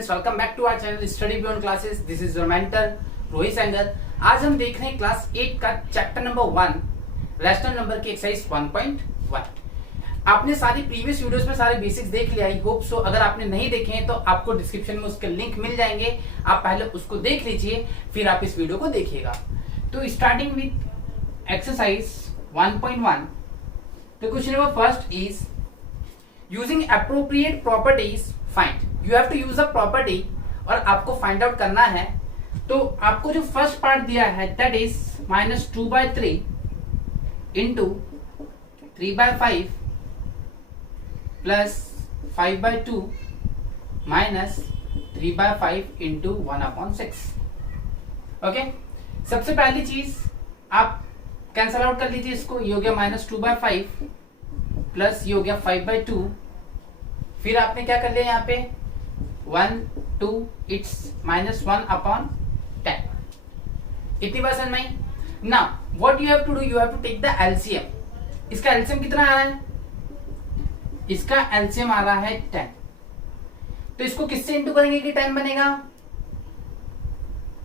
Friends, welcome back to our channel study beyond classes. This is your mentor Rohit Sengar. आज हम देख रहे हैं क्लास 8 का चैप्टर नंबर 1 रैशनल नंबर की एक्सरसाइज 1.1। आपने सारी प्रीवियस वीडियोस में सारे बेसिक्स देख लिया, आई होप सो। अगर आपने नहीं देखे हैं तो आपको डिस्क्रिप्शन में उसके लिंक मिल जाएंगे, आप पहले उसको देख लीजिए, फिर आप इस वीडियो को देखिएगा। तो starting with exercise 1.1, the question number first is using appropriate properties find. You have to use a property और आपको फाइंड आउट करना है। तो आपको जो फर्स्ट पार्ट दिया है that is -2/3 into 3/5 plus 5/2 minus 3/5 into 1/6। Okay, सबसे पहली चीज आप कैंसल आउट कर लीजिए इसको। ये हो गया -2/5 प्लस ये हो गया 5/2। फिर आपने क्या कर लिया यहाँ पे 1 2 इट्स -1/10। इतनी बात समझ में आई। Now what you have to do, you have to take the LCM. इसका एलसीएम कितना आ रहा है? इसका एलसीएम आ रहा है 10। तो इसको किससे इंटू करेंगे कि 10 बनेगा?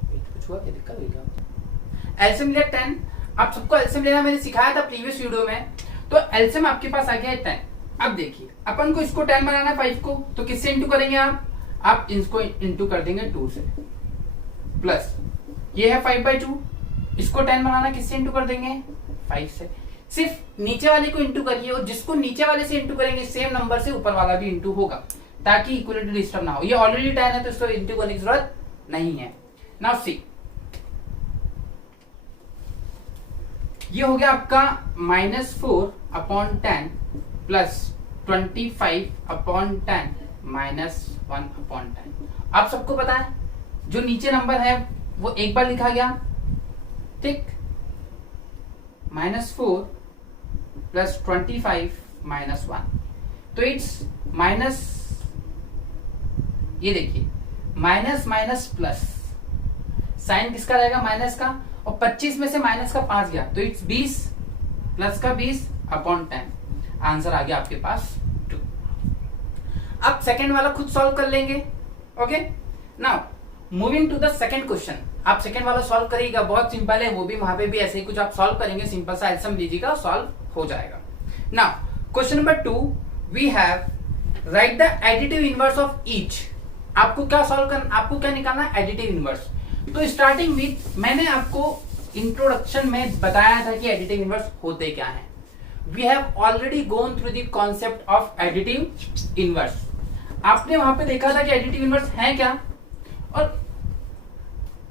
कुछ हुआ क्या, दिक्कत हुई क्या? एलसीएम लिया 10। आप सबको एलसीएम लेना मैंने सिखाया था प्रीवियस वीडियो में। तो एलसीएम आपके पास आ गया है 10। अब देखिए अपन को इसको 10 बनाना है 5 को, तो किससे इंटू करेंगे आप इसको इंटू कर देंगे 2 से, प्लस ये है 5/2। इसको 10 बनाना किससे इंटू कर देंगे 5 से। सिर्फ नीचे वाले को इंटू करिए और जिसको नीचे वाले से इंटू करेंगे सेम नंबर से ऊपर वाला भी इंटू होगा, ताकि इक्वलिटी डिस्टर्ब ना हो। ये ऑलरेडी 10 है तो इसको इंटू करने की जरूरत नहीं है। नाउ सी, ये हो गया आपका -4/10 प्लस 25/10 माइनस 1/10। आप सबको पता है जो नीचे नंबर है वो एक बार लिखा गया, ठीक। -4 प्लस 25 माइनस 1, तो इट्स माइनस, ये देखिए माइनस माइनस प्लस, साइन किसका रहेगा? माइनस का। और 25 में से माइनस का 5 गया तो इट्स 20 प्लस का 20/10। आंसर आ गया आपके पास 2। अब सेकेंड वाला खुद सॉल्व कर लेंगे। Okay, now moving to the second question. आप सेकेंड वाला सॉल्व करिएगा, बहुत सिंपल है, वो भी वहां पे भी ऐसे ही कुछ आप सॉल्व करेंगे, सिंपल सा एल्सियम लीजिएगा, सॉल्व हो जाएगा। Now question number 2 we have right the additive inverse of each. आपको क्या सॉल्व करना, आपको क्या निकालना है? Additive inverse. तो स्टार्टिंग विथ, मैंने आपको इंट्रोडक्शन में बताया था कि एडिटिव इनवर्स होते क्या है। We have already gone through the concept of additive inverse. आपने वहां पे देखा था कि एडिटिव इनवर्स है क्या, और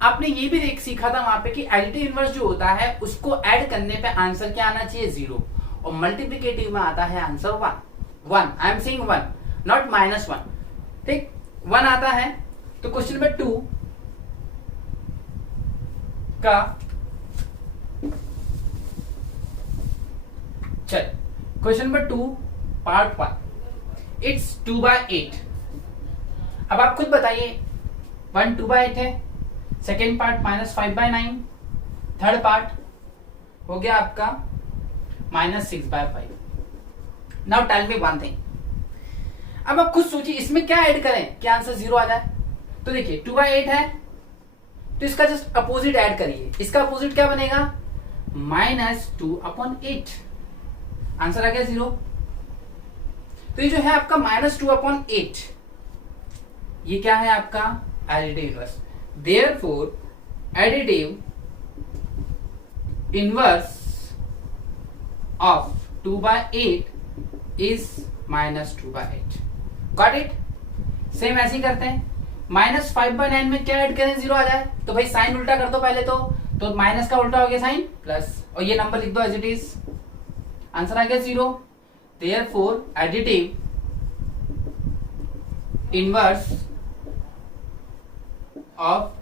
आपने ये भी सीखा था वहां पे कि एडिटिव इनवर्स जो होता है उसको ऐड करने पे आंसर क्या आना चाहिए? 0, और मल्टीप्लिकेटिव में आता है answer 1। I am saying 1, not -1, ठीक। 1 आता है। तो क्वेश्चन नंबर 2 का चल, क्वेश्चन नंबर 2 पार्ट 1 इट्स 2/8। अब आप खुद बताइए, 1 2/8 है, सेकेंड पार्ट -5/9, थर्ड पार्ट हो गया आपका -6/5। Now tell me one thing. अब आप खुद सोचिए इसमें क्या ऐड करें कि आंसर 0 आ जाए। तो देखिए 2/8 है तो इसका जस्ट अपोजिट ऐड करिए। इसका अपोजिट क्या बनेगा? -2/8। आंसर आ गया 0। तो ये जो है आपका -2/8, ये क्या है आपका? Additive inverse. Therefore additive inverse of 2/8 is -2/8। Got it? Same ऐसे ही करते हैं। -5/9 में क्या ऐड करें 0 आ जाए? तो भाई साइन उल्टा कर दो पहले तो माइनस का उल्टा हो गया साइन प्लस, और ये नंबर लिख दो एज इट इज। आंसर आ गया 0। Therefore additive inverse of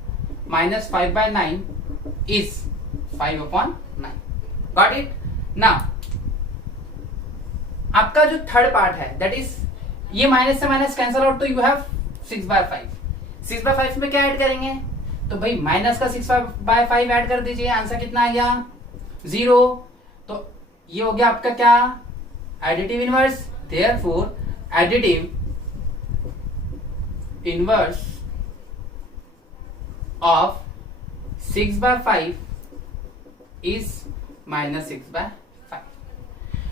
-5/9 is 5/9। Got it? Now आपका जो थर्ड पार्ट है दैट इज, ये माइनस से माइनस कैंसल आउट, तो यू हैव 6/5। 6/5 में क्या ऐड करेंगे? तो भाई माइनस का 6/5 ऐड कर दीजिए। आंसर कितना आ गया? 0। तो ये हो गया आपका क्या? Additive inverse. Therefore additive inverse of 6/5 is -6/5।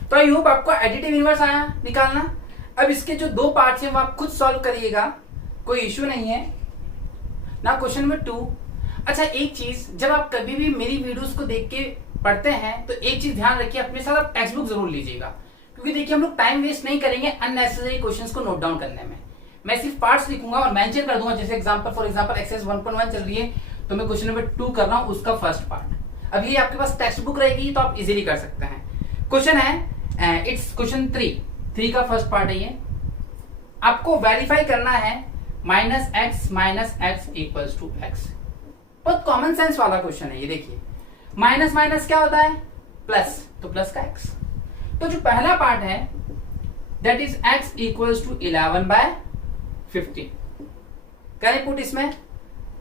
तो आई होप आपको एडिटिव इनवर्स आया निकालना। अब इसके जो दो पार्ट्स हैं वो आप खुद सॉल्व करिएगा, कोई इश्यू नहीं है ना। Question number 2। अच्छा, एक चीज, जब आप कभी भी मेरी वीडियोस को देख के पढ़ते हैं तो एक चीज ध्यान रखिए, अपने साथ आप टेक्स्ट बुक जरूर लीजिएगा, क्योंकि देखिए हम लोग टाइम वेस्ट नहीं करेंगे अननेसेसरी क्वेश्चंस को नोट डाउन करने में। मैं सिर्फ पार्ट्स लिखूंगा और मेंशन कर दूंगा, जैसे एग्जांपल फॉर एग्जांपल एक्सरसाइज 1.1 चल रही है तो मैं क्वेश्चन नंबर 2 कर रहा हूं, उसका फर्स्ट पार्ट। अब ये आपके पास टेक्स्ट बुक रहेगी तो आप इजीली कर सकते हैं। क्वेश्चन है, इट्स क्वेश्चन 3 का फर्स्ट पार्ट है ये। आपको वेरीफाई करना है -x = x। बहुत कॉमन सेंस वाला क्वेश्चन है ये। देखिए माइनस माइनस क्या होता है, प्लस, तो प्लस का x। तो जो पहला पार्ट है दैट इज x = 11/15। करें पुट इसमें,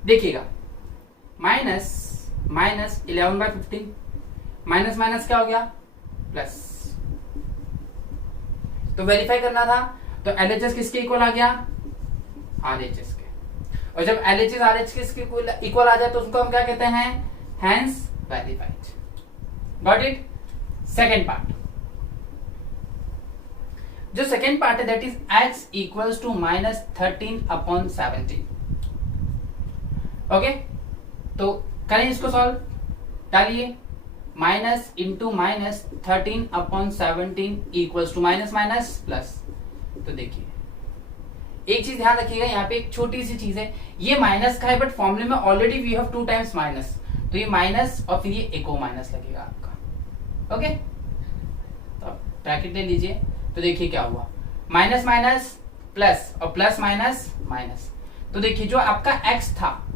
देखिएगा -11/15 माइनस माइनस क्या हो गया, प्लस। तो वेरीफाई करना था तो LHS किसके इक्वल आ गया, RHS के। और जब LHS RH किसके इक्वल आ जाए तो उसको हम क्या कहते हैं, hence verified. Got it. Second part, जो सेकेंड पार्ट है दैट इज x = -13/17। ओके, तो करें इसको सॉल्व, डालिए minus into minus 13/17 equals to minus minus plus. तो देखिए एक चीज ध्यान रखिएगा, यहाँ पे एक छोटी सी चीज है, ये माइनस का है बट फॉर्मूले में already we have 2 times minus, तो ये माइनस और फिर ये एक और माइनस लगेगा आपका। ओके, तो ब्रैकेट ले लीजिए। तो देखिए क्या हुआ, माइनस माइनस प्लस और प्लस माइनस माइनस। तो देखिए जो आपका x था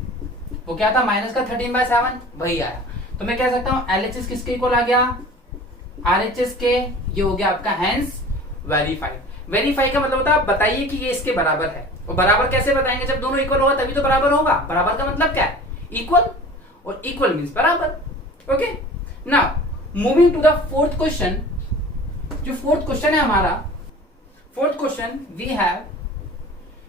वो क्या था, माइनस का 13/7 वही आया। तो मैं कह सकता हूं LHS किसके इक्वल आ गया, RHS के। ये हो गया आपका हेंस वेरीफाइड। वेरीफाई का मतलब होता है आप बताइए कि ये इसके बराबर है। और बराबर कैसे बताएंगे, जब दोनों इक्वल होगा तभी तो बराबर होगा। बराबर का मतलब क्या है, इक्वल, और इक्वल मींस बराबर। Okay, now moving to the fourth question. जो फोर्थ क्वेश्चन है हमारा, fourth question we have,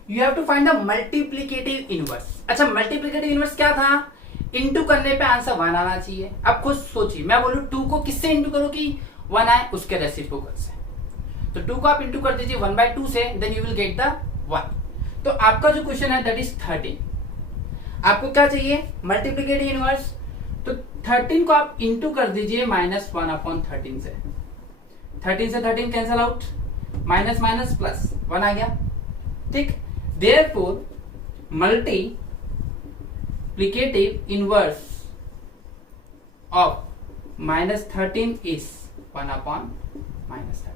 you have to find the multiplicative inverse. अच्छा, मल्टीप्लिकेटिव इनवर्स क्या था, इंटू करने पे आंसर 1 आना चाहिए। अब खुद सोचिए, मैं बोलूं 2 को किससे इंटू करो कि 1 आए, उसके रेसिप्रोकल से। तो 2 को आप इंटू कर दीजिए 1/2 से, then you will get the 1। तो आपका जो क्वेश्चन है दैट इज 13। आपको क्या चाहिए, मल्टीप्लिकेटिव इनवर्स। तो 13 को आप इंटू कर दीजिए -1/13 से। 13 से 13 cancel out, minus minus plus 1 आ गया। ठीक, therefore multiplicative inverse of -13 is 1/-13।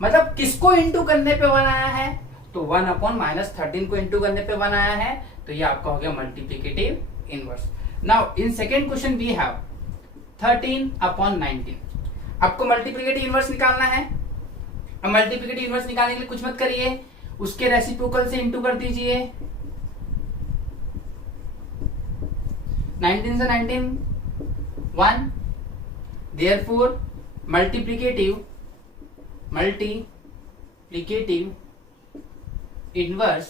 मतलब किसको इंटू करने पे 1 आया है, तो 1/-13 को इंटू करने पे 1 आया है। तो ये आपका हो गया multiplicative inverse. Now in second question we have 13/19। आपको मल्टीप्लिकेटिव इनवर्स निकालना है। अब मल्टीप्लिकेटिव इनवर्स निकालने के लिए कुछ मत करिए, उसके रेसिप्रोकल से इंटू कर दीजिए। 19 से 19 1, therefore multiplicative inverse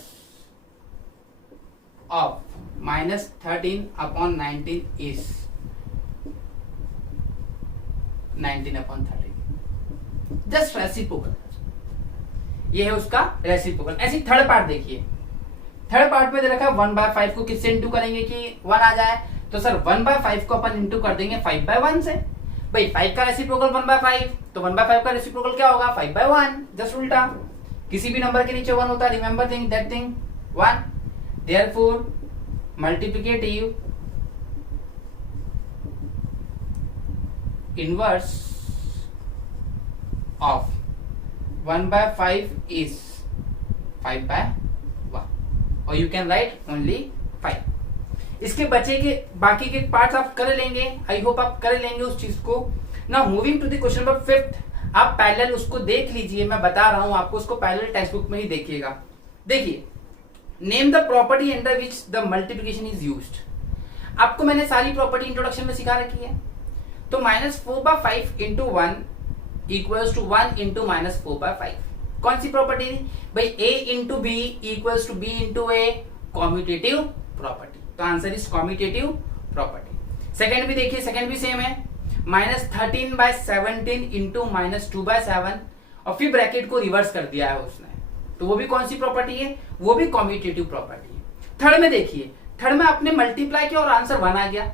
of -13/19 is 19/13। Just reciprocal, ये है उसका रेसिप्रोकल। ऐसी थर्ड पार्ट देखिए, थर्ड पार्ट में दे रखा है 1/5 को किससे इंटू करेंगे कि 1 आ जाए। तो सर 1/5 को अपन इंटू कर देंगे 5/1 से। भाई 5 का रेसिप्रोकल 1/5, तो 1/5 का रेसिप्रोकल क्या होगा, 5/1। जस्ट उल्टा, किसी भी नंबर के नीचे 1 होता है, remember thing that thing 1। Therefore multiplicative inverse of 1/5 is 5/1, और यू कैन राइट ओनली 5। इसके बचे के बाकी के पार्ट्स आप कर लेंगे, आई होप आप कर लेंगे उस चीज को। Now moving to the question number 5, आप पैरेलल उसको देख लीजिए, मैं बता रहा हूं आपको, उसको पैरेलल टेक्स्ट बुक में ही देखिएगा। देखिए, name the property under which the multiplication is used. आपको मैंने सारी प्रॉपर्टी इंट्रोडक्शन में सिखा रखी है। तो -4/5 इंटू 1 इक्वल्स टू 1 इंटू -4/5। कौन सी प्रॉपर्टी थी भाई, a into B equals to b into A, commutative property. तो answer is commutative property. Second भी देखिए, सेकंड भी सेम है, -13/17 इंटू -2/7 और फिर ब्रैकेट को रिवर्स कर दिया है उसने, तो वो भी कौन सी प्रॉपर्टी है, वो भी कॉम्यूटेटिव प्रॉपर्टी है। थर्ड में देखिए, थर्ड में आपने मल्टीप्लाई किया और आंसर 1 आ गया।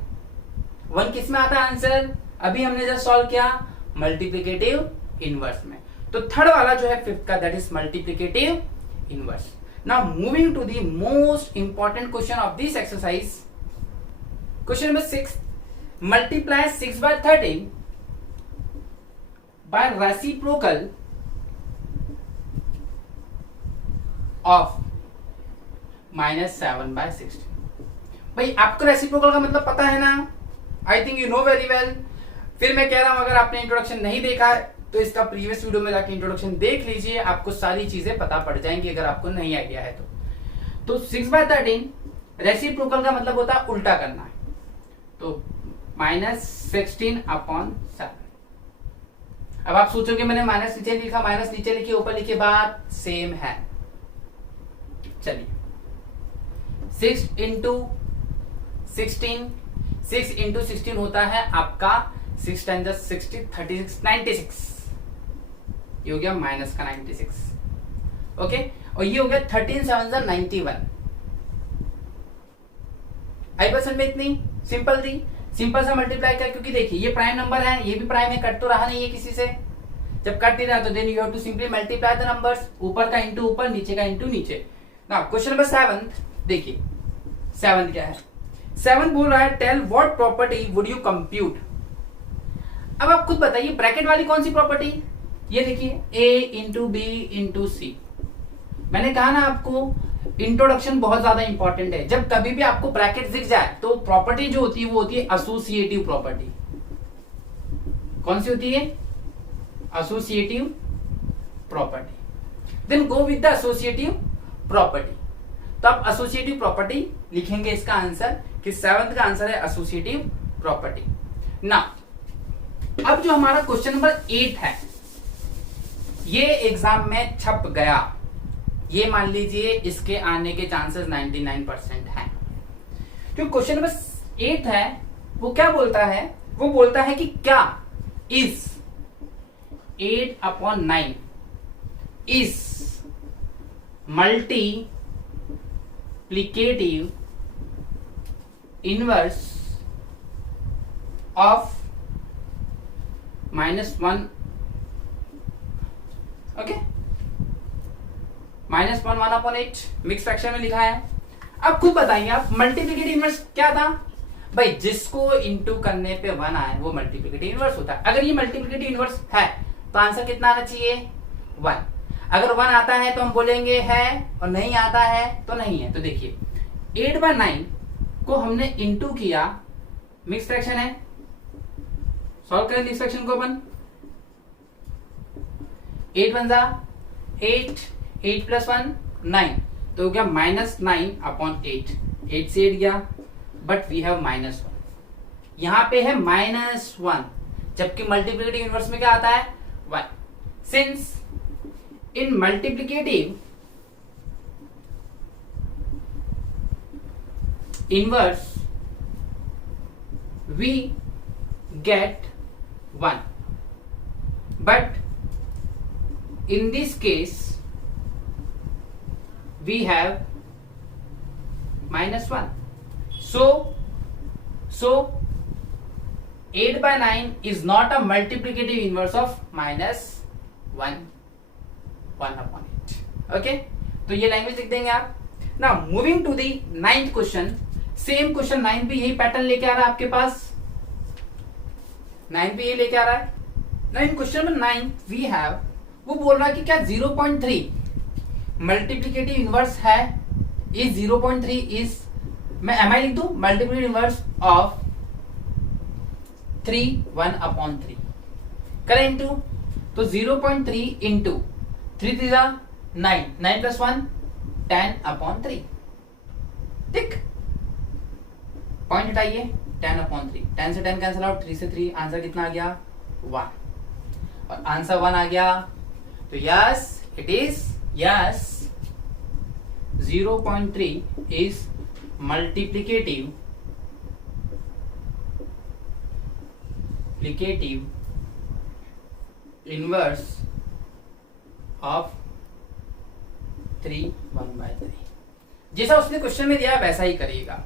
1 किस में आता है आंसर, अभी हमने जब सॉल्व किया मल्टीप्लिकेटिव इनवर्स में। तो थर्ड वाला जो है फिफ्थ का, that is multiplicative inverse. Now moving to the most important question of this exercise, question number 6, multiply 6/13 by reciprocal of -7/16। भाई आपको रेसिप्रोकल का मतलब पता है ना, I think you know very well. फिर मैं कह रहा हूं अगर आपने इंट्रोडक्शन नहीं देखा है तो इसका प्रीवियस वीडियो में जाके इंट्रोडक्शन देख लीजिए, आपको सारी चीजें पता पड़ जाएंगी अगर आपको नहीं आइडिया है तो 6/13 रेसिप्रोकल का मतलब होता है उल्टा करना है, तो -16/7। अब आप सोचोगे मैंने माइनस नीचे लिखा, माइनस नीचे लिखी, ऊपर लिखी, बात सेम है। चलिए 6 इंटू 16, 6 इंटू 16 होता है आपका 6 × 60 36 96, ये हो गया माइनस का 96, ओके। और ये हो गया 13 7 91। आई बस में इतनी सिंपल थी, सिंपल सा मल्टीप्लाई कर, क्योंकि देखिए ये प्राइम नंबर है, ये भी प्राइम है, कट तो रहा नहीं है किसी से। जब कट नहीं रहा तो then you have to simply multiply the numbers, ऊपर का इंटू ऊपर, नीचे का इंटू नीचे। नाउ क्वेश्चन नंबर 7 देखिए, 7 क्या है, 7 बोल रहा है tell what property would you compute. अब आप खुद बताइए ब्रैकेट वाली कौन सी प्रॉपर्टी, ये देखिए a इंटू बी इंटू सी। मैंने कहा ना आपको इंट्रोडक्शन बहुत ज्यादा इंपॉर्टेंट है, जब कभी भी आपको ब्रैकेट दिख जाए तो प्रॉपर्टी जो होती है वो होती है एसोसिएटिव प्रॉपर्टी। कौन सी होती है, associative property. Then go with the associative property. तो आप एसोसिएटिव प्रॉपर्टी लिखेंगे, इसका आंसर कि 7th का आंसर है एसोसिएटिव प्रॉपर्टी। ना अब जो हमारा क्वेश्चन नंबर 8 है, ये एग्जाम में छप गया, ये मान लीजिए इसके आने के चांसेस 99% हैं। जो क्वेश्चन नंबर 8 है वो क्या बोलता है, वो बोलता है कि क्या is 8/9 is multiplicative inverse of -1, okay, -1 1/8 mix fraction में लिखा है। अब खुद बताइए आप मल्टीप्लिकेटिव इनवर्स क्या था, भाई जिसको इंटू करने पे 1 आए वो मल्टीप्लिकेटिव इनवर्स होता है। अगर ये मल्टीप्लिकेटिव इनवर्स है तो आंसर कितना आना चाहिए, 1। अगर 1 आता है तो हम बोलेंगे है, और नहीं आता है तो नहीं है। तो देखिए 8/9 को हमने इंटू किया, मिक्स फ्रैक्शन है, सॉल्व करें मिक्स फ्रैक्शन को अपन, 8 1 8, 8 + 1 9, तो हो गया -9/8। 8 से 8 गया, बट वी हैव -1, यहां पे है -1, जबकि मल्टीप्लिकेटिव इनवर्स में क्या आता है 1। Since in multiplicative inverse we get 1, but in this case we have -1, so 8/9 is not a multiplicative inverse of -1 1/8, okay। तो ये लैंग्वेज लिख देंगे आप। Now moving to the 9th question, same question 9 भी यही पैटर्न लेके आ रहा है आपके पास, 9 भी यही लेके आ रहा है। Now in question number 9 we have, वो बोल रहा है कि क्या 0.3 मल्टीप्लिकेटिव इनवर्स है, इज 0.3 इज, मैं एम आई लिख दूं, मल्टीप्लिकेटिव इनवर्स ऑफ 3 1/3 करें इंटू, तो 0.3 इंटू 3 3 9, 9 + 1 10/3, ठीक, पॉइंट हटाइए, 10/3, 10 से 10 कैंसिल आउट, 3 से 3, आंसर कितना आ गया 1, और आंसर 1 आ गया। तो yes it is, yes 0.3 is multiplicative inverse of 3 1/3। जैसा उसने क्वेश्चन में दिया वैसा ही करिएगा।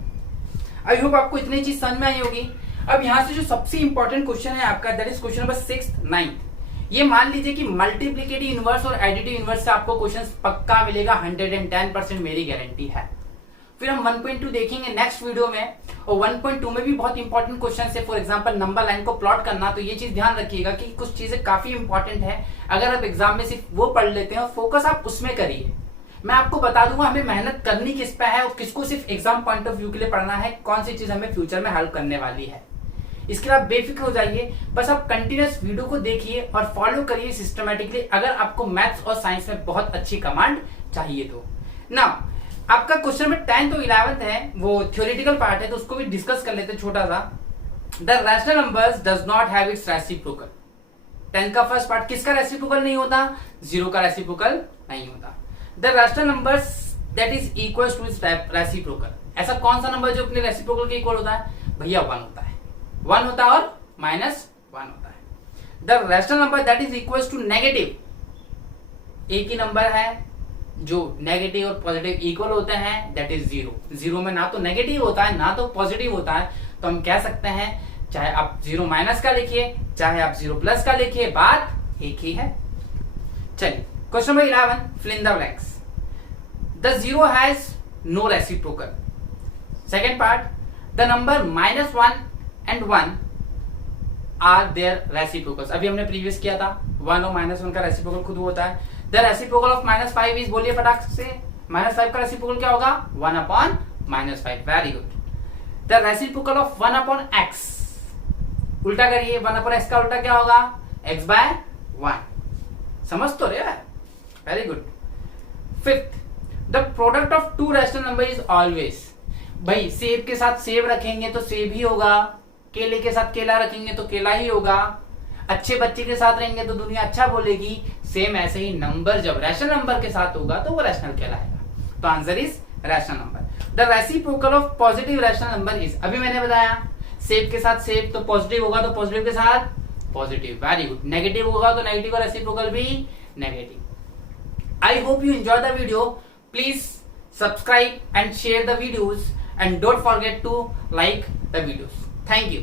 आई होप आपको इतनी चीज समझ में आई होगी। अब यहां से जो सबसे इंपॉर्टेंट क्वेश्चन है आपका, दैट इज क्वेश्चन नंबर 6, 9। ये मान लीजिए कि मल्टीप्लिकेटिव इनवर्स और एडिटिव इनवर्स से आपको क्वेश्चन पक्का मिलेगा, 110% मेरी गारंटी है। फिर हम 1.2 देखेंगे नेक्स्ट वीडियो में, और 1.2 में भी बहुत इंपॉर्टेंट क्वेश्चन है। फॉर एग्जांपल नंबर लाइन को प्लॉट करना, तो ये चीज ध्यान रखिएगा कि कुछ चीजें काफी इंपॉर्टेंट है। अगर आप एग्जाम में सिर्फ वो पढ़ लेते हैं, फोकस आप उसमें करिए। मैं आपको बता दूंगा हमें मेहनत करनी किस पे है और किसको सिर्फ एग्जाम पॉइंट ऑफ व्यू के लिए पढ़ना है, कौन सी चीज हमें फ्यूचर में हेल्प करने वाली है। इसके लिए आप बेफिक्र हो जाइए, बस आप कंटिन्यूअस वीडियो को देखिए और फॉलो करिए सिस्टमेटिकली, अगर आपको मैथ्स और साइंस में बहुत अच्छी कमांड चाहिए तो। ना आपका क्वेश्चन में 10th और 11th है, वो थ्योरेटिकल पार्ट है, तो उसको भी डिस्कस कर लेते हैं छोटा सा। The rational numbers does not have it's reciprocal. 10th का फर्स्ट पार्ट, किसका रेसिप्रोकल नहीं होता? 0 का रेसिप्रोकल नहीं होता। The rational numbers that is equal to its reciprocal. ऐसा कौन सा नंबर जो अपने रेसिप्रोकल के इक्वल होता है? भैया 1 होता है। 1 होता है और -1 होता है। The rational number that is equal to negative, एक ही नंबर है जो नेगेटिव और पॉजिटिव इक्वल होते हैं, दैट इज 0। 0 में ना तो नेगेटिव होता है ना तो पॉजिटिव होता है, तो हम कह सकते हैं चाहे आप 0 माइनस का लिखिए चाहे आप 0 प्लस का लिखिए, बात एक ही है। चलिए question number 11, fill in the blanks. The 0 has no reciprocal. Second part, the number -1 and 1 are their reciprocals. अभी हमने प्रीवियस किया था, 1 और -1 का रेसिप्रोकल खुद होता है। The reciprocal of -5 is, बोलिए फटाक से, -5 का रेसिप्रोकल क्या होगा? 1/-5। Very good. The reciprocal of 1/x, उल्टा करिए, 1/x का उल्टा क्या होगा? x/1। समझ तो रहे हैं? Very good. 5th, the product of 2 rational number is always. भाई सेब के साथ सेब रखेंगे तो सेब ही होगा, केले के साथ केला रखेंगे तो केला ही होगा, अच्छे बच्चे के साथ रहेंगे तो दुनिया अच्छा बोलेगी। सेम ऐसे ही नंबर जब रैशनल नंबर के साथ होगा तो वो रैशनल कहलाएगा। तो answer is rational number. The reciprocal of positive rational number is, अभी मैंने बताया सेब के साथ सेब तो पॉजिटिव होगा, तो पॉजिटिव के साथ पॉजिटिव। Very good. नेगेटिव होगा तो नेगेटिव का रेसिप्रोकल भी negative. I hope you enjoy the video. Please subscribe and share the videos, and don't forget to like the videos. Thank you.